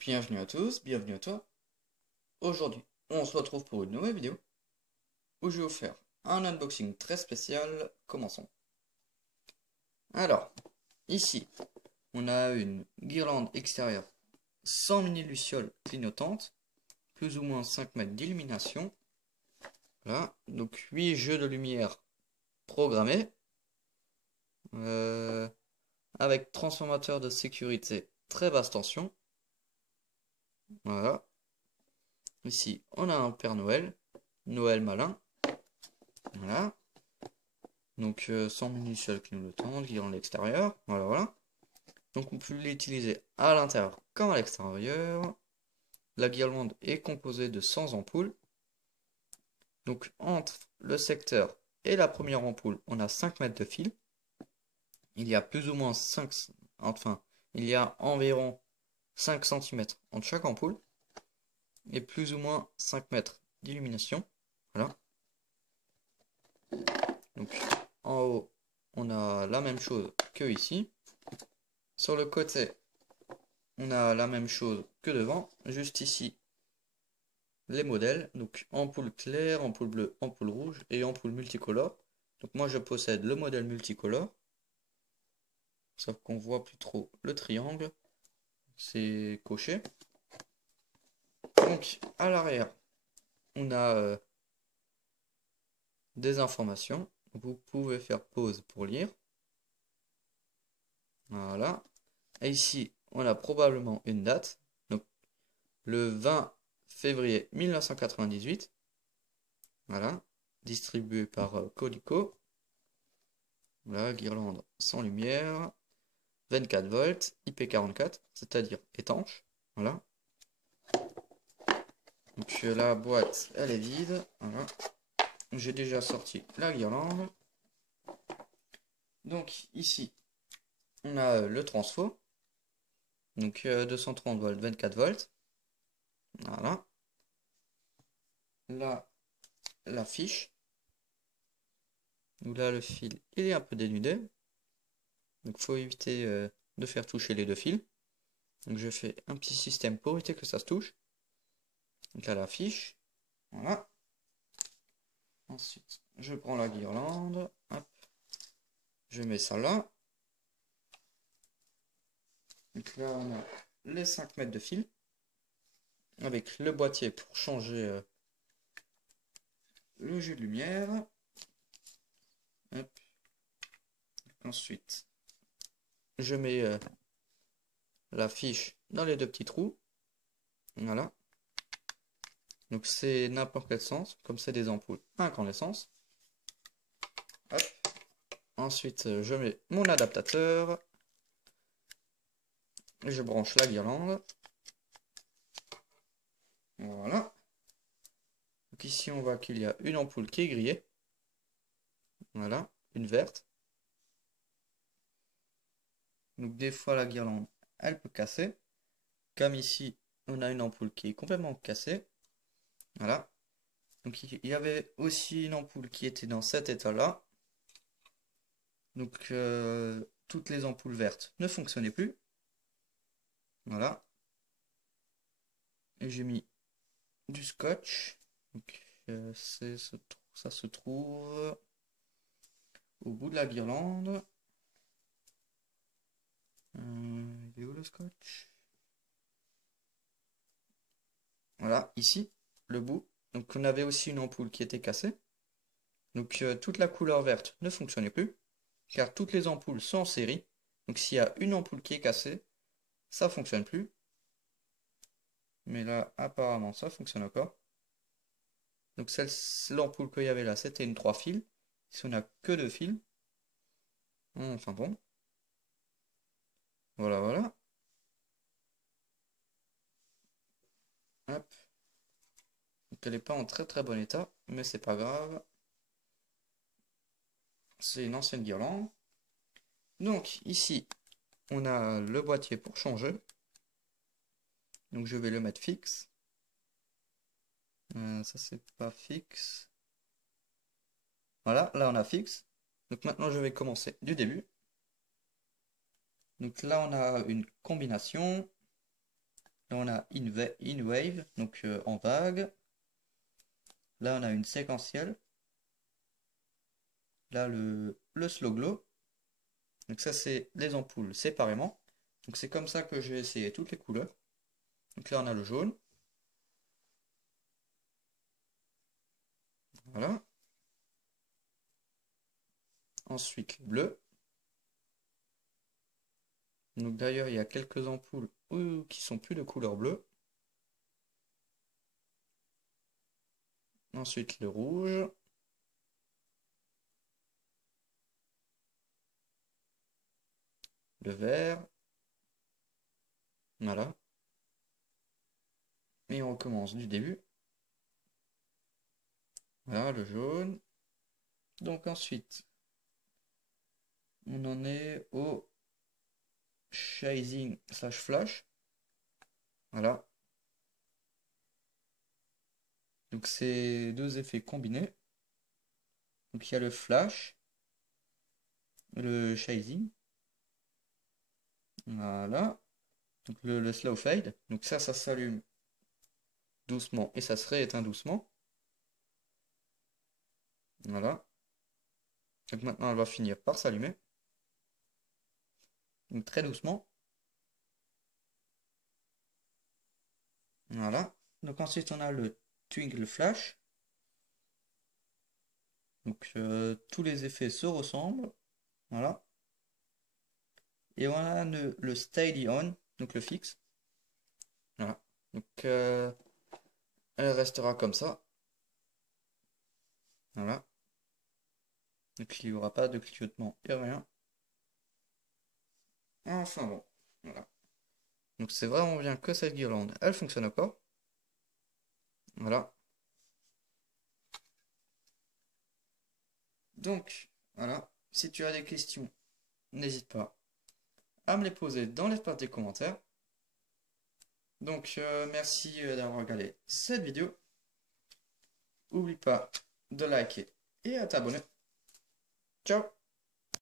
Bienvenue à tous, bienvenue à toi. Aujourd'hui, on se retrouve pour une nouvelle vidéo où je vais vous faire un unboxing très spécial. Commençons. Alors, ici, on a une guirlande extérieure sans mini luciole clignotante, plus ou moins 5 mètres d'illumination. Voilà, donc 8 jeux de lumière programmés, euh, avec transformateur de sécurité très basse tension. Voilà, ici, on a un Père Noël, Noël malin. Voilà. Donc sans mini-shell clignotant, guirlande extérieure, voilà voilà. Donc on peut l'utiliser à l'intérieur comme à l'extérieur. La guirlande est composée de 100 ampoules. Donc entre le secteur et la première ampoule, on a 5 mètres de fil. Il y a plus ou moins 5, enfin, il y a environ 5 cm entre chaque ampoule. Et plus ou moins 5 mètres d'illumination. Voilà. Donc en haut, on a la même chose que ici. Sur le côté, on a la même chose que devant, juste ici les modèles, donc ampoule claire, ampoule bleue, ampoule rouge et ampoule multicolore. Donc moi je possède le modèle multicolore, sauf qu'on voit plus trop le triangle, c'est coché. Donc à l'arrière, on a des informations, vous pouvez faire pause pour lire. Voilà. Et ici, on a probablement une date, donc le 20 février 1998. Voilà, distribué par Codico. Voilà, guirlande sans lumière, 24 volts, IP44, c'est-à-dire étanche. Voilà. Donc la boîte, elle est vide. Voilà. J'ai déjà sorti la guirlande. Donc ici, on a le transfo. Donc 230 volts, 24 volts. Voilà. Là, la fiche. Donc là, le fil, il est un peu dénudé. Donc il faut éviter de faire toucher les deux fils. Donc je fais un petit système pour éviter que ça se touche. Donc là, la fiche. Voilà. Ensuite, je prends la guirlande. Hop. Je mets ça là. Donc là, on a les 5 mètres de fil. Avec le boîtier pour changer le jeu de lumière. Hop. Ensuite, je mets la fiche dans les deux petits trous. Voilà. Donc c'est n'importe quel sens, comme c'est des ampoules incandescence. Hop. Ensuite, je mets mon adaptateur. Et je branche la guirlande. Voilà. Donc ici, on voit qu'il y a une ampoule qui est grillée. Voilà, une verte. Donc des fois, la guirlande, elle peut casser. Comme ici, on a une ampoule qui est complètement cassée. Voilà. Donc il y avait aussi une ampoule qui était dans cet état-là. Donc toutes les ampoules vertes ne fonctionnaient plus. Voilà. Et j'ai mis du scotch. Donc ça se trouve au bout de la guirlande. Il est où le scotch? Voilà, ici, le bout. Donc on avait aussi une ampoule qui était cassée. Donc toute la couleur verte ne fonctionnait plus, car toutes les ampoules sont en série. Donc s'il y a une ampoule qui est cassée, ça ne fonctionne plus. Mais là, apparemment, ça fonctionne encore. Donc l'ampoule qu'il y avait là, c'était une 3 fils. Ici, on n'a que 2 fils. Enfin bon. Voilà, voilà. Hop. Donc elle n'est pas en très très bon état, mais c'est pas grave. C'est une ancienne guirlande. Donc ici, on a le boîtier pour changer. Donc je vais le mettre fixe. Ça c'est pas fixe. Voilà, là on a fixe. Donc maintenant je vais commencer du début. Donc là on a une combinaison. Là, on a in wave, donc en vague. Là, on a une séquentielle. Là, le slow glow. Donc ça, c'est les ampoules séparément. Donc c'est comme ça que je vais essayer toutes les couleurs. Donc là, on a le jaune. Voilà. Ensuite, le bleu. Donc d'ailleurs, il y a quelques ampoules qui sont plus de couleur bleue. Ensuite, le rouge. Le vert. Voilà. Et on recommence du début. Voilà, le jaune. Donc ensuite, on en est au shading slash flash. Voilà. Donc c'est deux effets combinés. Donc il y a le flash, le shading. Voilà. Donc le slow fade. Donc ça s'allume doucement et ça se rééteint doucement. Voilà. Donc maintenant elle va finir par s'allumer. Donc très doucement. Voilà. Donc ensuite on a le twinkle flash. Donc tous les effets se ressemblent. Voilà. Et on a le steady on, donc le fixe. Voilà. Donc elle restera comme ça. Voilà. Donc il n'y aura pas de clignotement et rien. Enfin bon. Voilà. Donc c'est vraiment bien que cette guirlande, elle fonctionne encore. Voilà. Donc, voilà. Si tu as des questions, n'hésite pas à me les poser dans l'espace des commentaires. Donc, merci d'avoir regardé cette vidéo. N'oublie pas de liker et à t'abonner. Ciao!